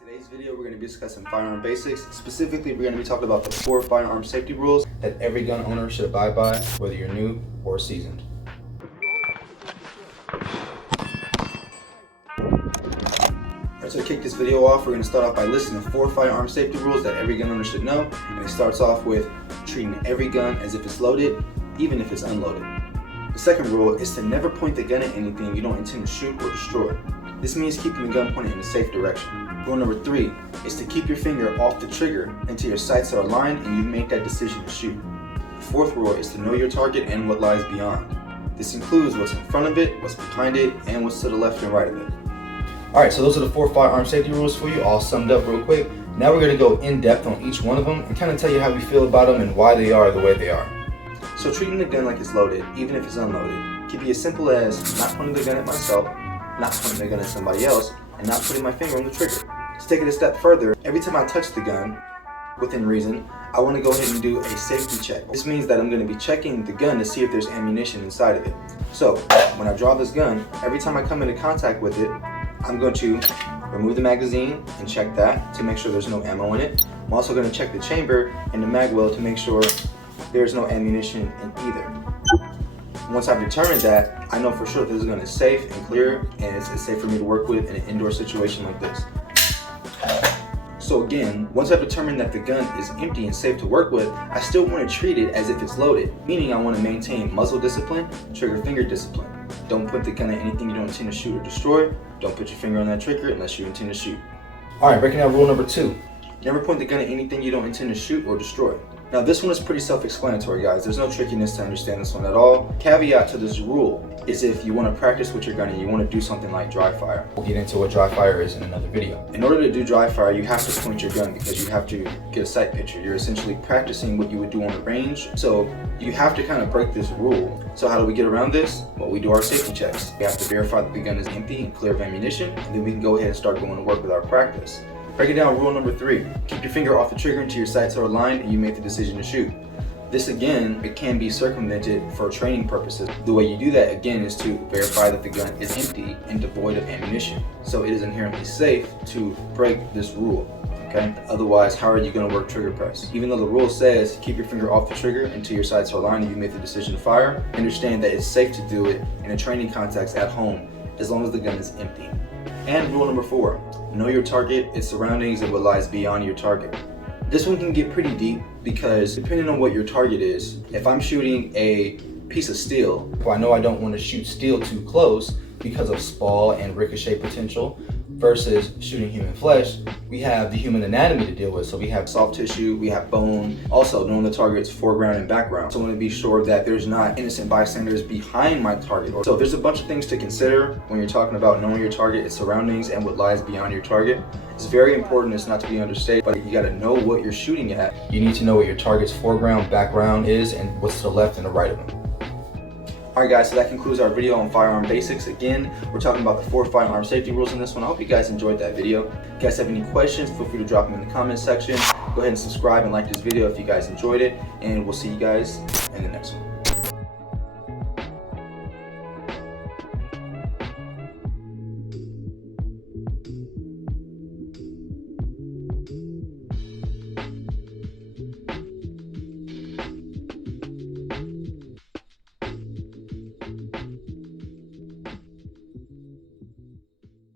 Today's video, we're going to be discussing firearm basics. Specifically, we're going to be talking about the 4 firearm safety rules that every gun owner should abide by, whether you're new or seasoned. Alright, so to kick this video off, we're going to start off by listing the 4 firearm safety rules that every gun owner should know. And it starts off with treating every gun as if it's loaded, even if it's unloaded. The second rule is to never point the gun at anything you don't intend to shoot or destroy. This means keeping the gun pointed in a safe direction. Rule number 3 is to keep your finger off the trigger until your sights are aligned and you make that decision to shoot. The fourth rule is to know your target and what lies beyond. This includes what's in front of it, what's behind it, and what's to the left and right of it. Alright, so those are the 4 firearm safety rules for you, all summed up real quick. Now we're going to go in depth on each one of them and kind of tell you how we feel about them and why they are the way they are. So treating the gun like it's loaded, even if it's unloaded, can be as simple as not pointing the gun at myself, not pointing the gun at somebody else, and not putting my finger on the trigger. To take it a step further, every time I touch the gun, within reason, I want to go ahead and do a safety check. This means that I'm going to be checking the gun to see if there's ammunition inside of it. So, when I draw this gun, every time I come into contact with it, I'm going to remove the magazine and check that to make sure there's no ammo in it. I'm also going to check the chamber and the mag well to make sure there's no ammunition in either. Once I've determined that, I know for sure that this gun is safe and clear and it's safe for me to work with in an indoor situation like this. So again, once I've determined that the gun is empty and safe to work with, I still want to treat it as if it's loaded, meaning I want to maintain muzzle discipline, trigger finger discipline. Don't put the gun at anything you don't intend to shoot or destroy. Don't put your finger on that trigger unless you intend to shoot. Alright, breaking down rule number 2. Never point the gun at anything you don't intend to shoot or destroy. Now this one is pretty self-explanatory, guys. There's no trickiness to understand this one at all. Caveat to this rule is if you want to practice with your gun and you want to do something like dry fire. We'll get into what dry fire is in another video. In order to do dry fire, you have to point your gun because you have to get a sight picture. You're essentially practicing what you would do on the range. So you have to kind of break this rule. So how do we get around this? Well, we do our safety checks. We have to verify that the gun is empty and clear of ammunition, and then we can go ahead and start going to work with our practice. Break it down, rule number 3. Keep your finger off the trigger until your sights are aligned and you make the decision to shoot. This again, it can be circumvented for training purposes. The way you do that again is to verify that the gun is empty and devoid of ammunition. So it is inherently safe to break this rule, okay? Otherwise, how are you gonna work trigger press? Even though the rule says keep your finger off the trigger until your sights are aligned and you make the decision to fire, understand that it's safe to do it in a training context at home as long as the gun is empty. And rule number 4, know your target, its surroundings, and what lies beyond your target. This one can get pretty deep because depending on what your target is, if I'm shooting a piece of steel, well, I know I don't want to shoot steel too close because of spall and ricochet potential versus shooting human flesh. We have the human anatomy to deal with, so we have soft tissue, we have bone, also knowing the target's foreground and background. So I want to be sure that there's not innocent bystanders behind my target. So there's a bunch of things to consider when you're talking about knowing your target, its surroundings, and what lies beyond your target. It's very important, it's not to be understated, but you got to know what you're shooting at. You need to know what your target's foreground, background is, and what's to the left and the right of them. Alright guys, so that concludes our video on firearm basics. Again, we're talking about the 4 firearm safety rules in this one. I hope you guys enjoyed that video. If you guys have any questions, feel free to drop them in the comment section. Go ahead and subscribe and like this video if you guys enjoyed it, and we'll see you guys in the next one.